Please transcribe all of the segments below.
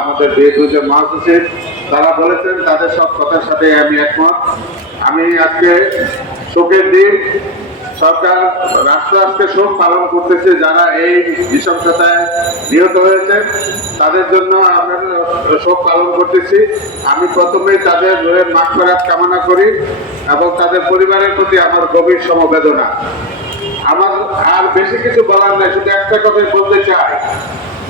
আমাদের বিএনপির মহাসচিব তারা বলেছেন, তাদের সব কথার সাথে আমি একমত। আমি আজকে শোকের দিন, সরকার রাষ্ট্র আজকে শোক পালন করতেছে যারা এই নৃশংসতায় নিহত হয়েছেন, তাদের জন্য আমরা শোক পালন করতেছি। আমি প্রথমেই তাদের মাগফিরাত কামনা করি এবং তাদের পরিবারের প্রতি আমার গভীর সমবেদনা। আমার আর বেশি কিছু বলার নেই, শুধু একটা কথাই বলতে চাই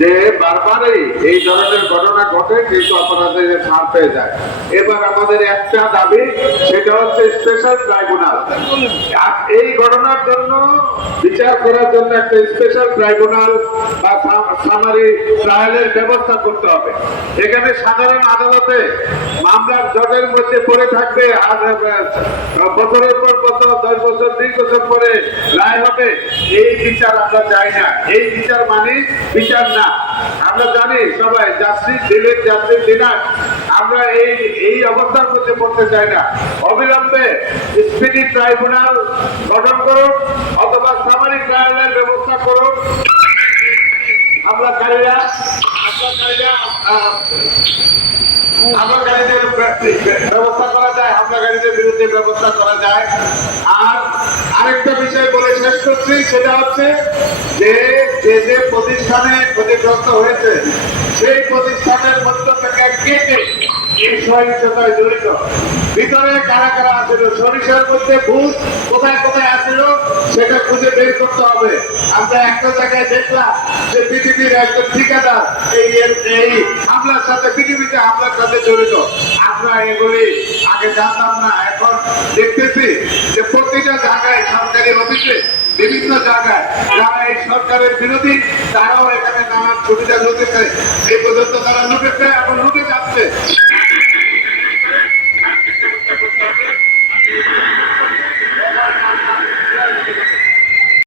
যে বারবারই এই ধরনের ঘটনা ঘটে কিন্তু অপরাধীদের ছাড় পেয়ে যায়। এবার আমাদের একটা দাবি, সেটা হচ্ছে স্পেশাল ট্রাইব্যুনাল। এই ঘটনার জন্য বিচার করার জন্য একটা স্পেশাল ট্রাইব্যুনাল বা সামারি ট্রায়ালের ব্যবস্থা করতে হবে। এখানে সাধারণ আদালতে মামলার জটের মধ্যে পড়ে থাকবে, আর বছরের পর বছর, 10 বছর 20 বছর পরে রায় হবে। এই বিচার আমরা চাই না। এই বিচার মানে বিচার না। আমরা জানি সবাই জাস্টিস ডিলেড, জাস্টিস ডিনার। আমরা এই অবস্থার মধ্যে পড়তে চাই না। অবিলম্বে স্পিডি ট্রাইব্যুনাল গঠন করুন অথবা সামারি ট্রায়ালের ব্যবস্থা করুন। হামলাকারীদের ব্যবস্থা করা যায়, হামলাকারীদের বিরুদ্ধে ব্যবস্থা করা যায়। আর আরেকটা বিষয় বলে শেষ করছি, সেটা হচ্ছে যে যে প্রতিষ্ঠানে ক্ষতিগ্রস্ত হয়েছে সেই প্রতিষ্ঠানের মধ্য থেকে কে কে এই সহিংসতায় জড়িত, ভিতরে কারা কারা আছিল, সরিষার মধ্যে ভূত কোথায় কোথায় আছিল সেটা খুঁজে বের করতে হবে। আমরা একটা জায়গায় দেখলাম যে পৃথিবীর একজন ঠিকাদার এই হামলার সাথে, পৃথিবীতে হামলার সাথে জড়িত। আমরা এগুলি আগে জানতাম না, এখন দেখতেছি যে প্রতিটা জায়গায় সরকারি অফিসে, বিভিন্ন জায়গায় যারা এই সরকারের বিরোধী তারাও এখানে নানান সুবিধা লুটেছে। এই পর্যন্ত তারা লুটেছে এবং লুটে যাচ্ছে।